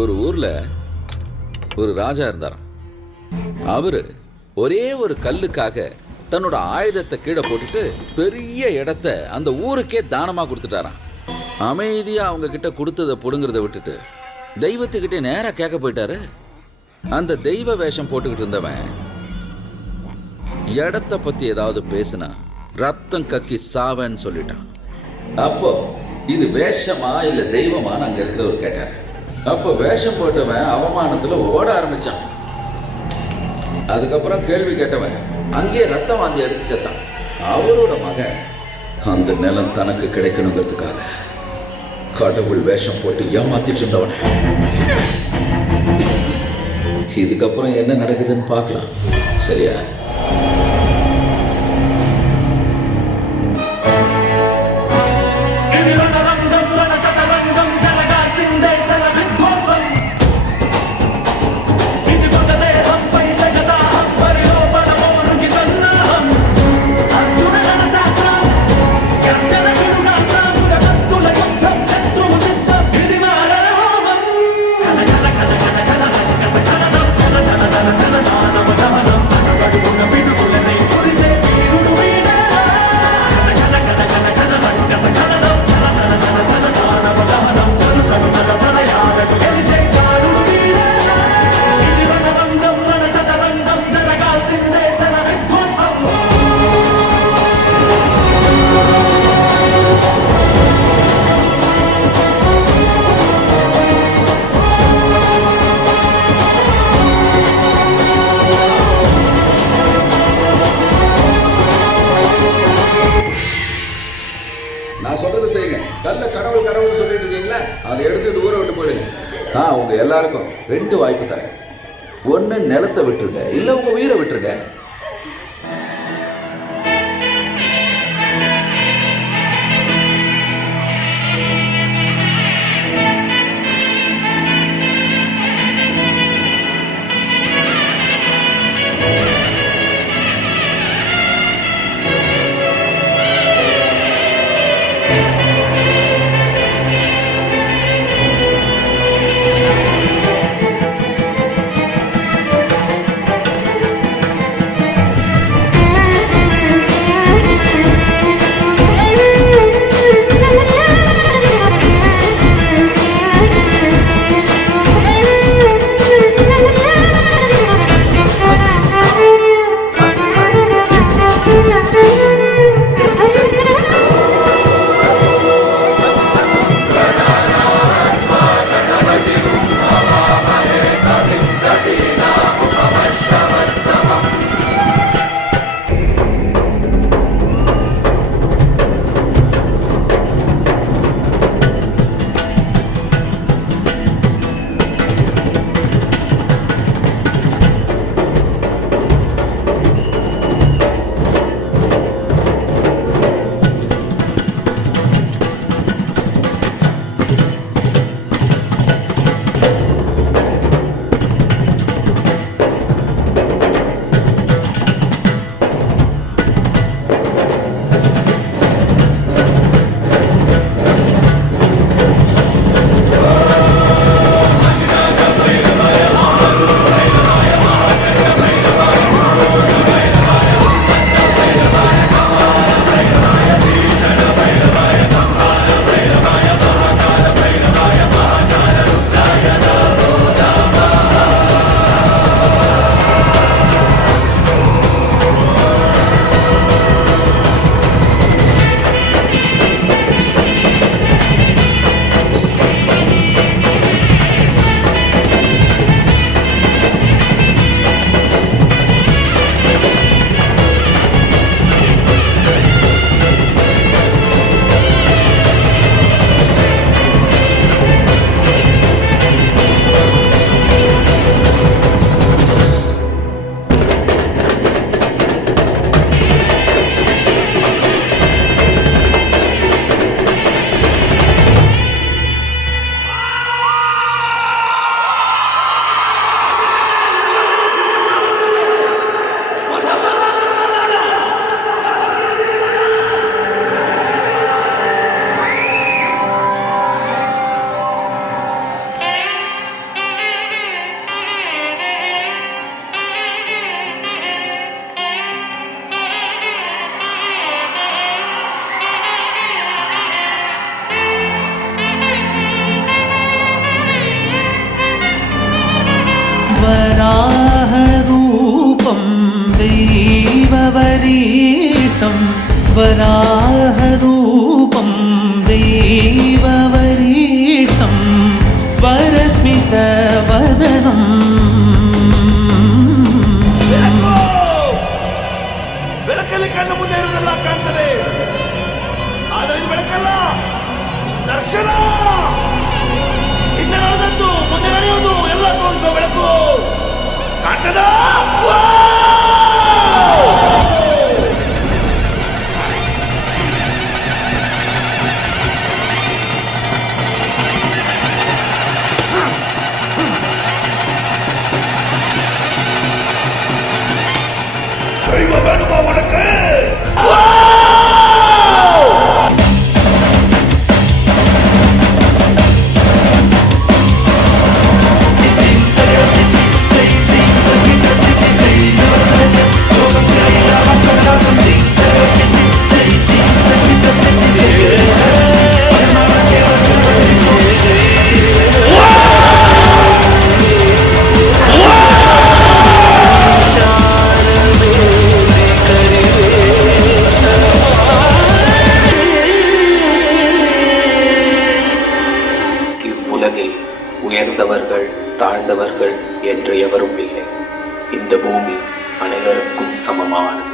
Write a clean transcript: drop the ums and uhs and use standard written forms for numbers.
ஒரு ஊர்ல ஒரு ராஜா இருந்தாராம். அவரு ஒரே ஒரு கல்லுக்காக தன்னோட ஆயுதத்தை கீழே போட்டுட்டு பெரிய இடத்த அந்த ஊருக்கே தானமா கொடுத்துட்டாராம். அமைதியா அவங்க கிட்ட கொடுத்ததை புடுங்கிறத விட்டுட்டு தெய்வத்துக்கிட்டே நேரா கேட்க போயிட்டாரு. அந்த தெய்வ வேஷம் போட்டுக்கிட்டு இருந்தவன் இடத்த பத்தி ஏதாவது பேசினா ரத்தம் கக்கி சாவன்னு சொல்லிட்டான். அப்போ இது வேஷமா இல்ல தெய்வமான்னு அங்க இருக்கிறவர் கேட்டார். அப்போ வேஷம் போட்டவன் அவமானத்துல ஓட ஆரம்பிச்சான். அதுக்கப்புறம் கேள்வி கேட்டவன் அங்கே ரத்தம் வாந்தி எடுத்து செத்தான். அவரோட மகன் அந்த நிலம் தனக்கு கிடைக்கணுங்கிறதுக்காக கடவுள் வேஷம் போட்டு ஏமாத்திட்டு இருந்தவன். இதுக்கப்புறம் என்ன நடக்குதுன்னு பார்க்கலாம். சரியா? நான் சொல்றது செய்யுங்க. கல்ல கடவுள் கடவுள் சொல்லிட்டு இருக்கீங்களா, அதை எடுத்துட்டு ஊரை விட்டு போயிடுங்க. உங்க எல்லாருக்கும் 2 வாய்ப்பு தரேன். ஒன்னு நிலத்தை விட்டுருங்க, இல்ல உங்க உயிரை விட்டுருங்க. वरीतं वराहरूपं दैववरीतं वरस्मितवदनम् ಬೆಳಕಲ್ಲಿ ಕಣ್ಣು ಮುಂದೆ ಇರುವುದೆಲ್ಲ ಕಾಣ್ತದೆ, ಆದರೆ ಇದು ಬೆಳಕಲ್ಲ, ದರ್ಶನ. ಹಿಂದೆ ನಡೆದದ್ದು ಮುಂದೆ ನಡೆಯುವುದು ಎಲ್ಲ ತೋರಿಸೋ ಬೆಳಕು ಕಾಣ್ತದ. தெய்வ வேணுமா உனக்கு? உலகில் உயர்ந்தவர்கள் தாழ்ந்தவர்கள் என்று எவரும் இல்லை. இந்த பூமி அனைவருக்கும் சமமானது.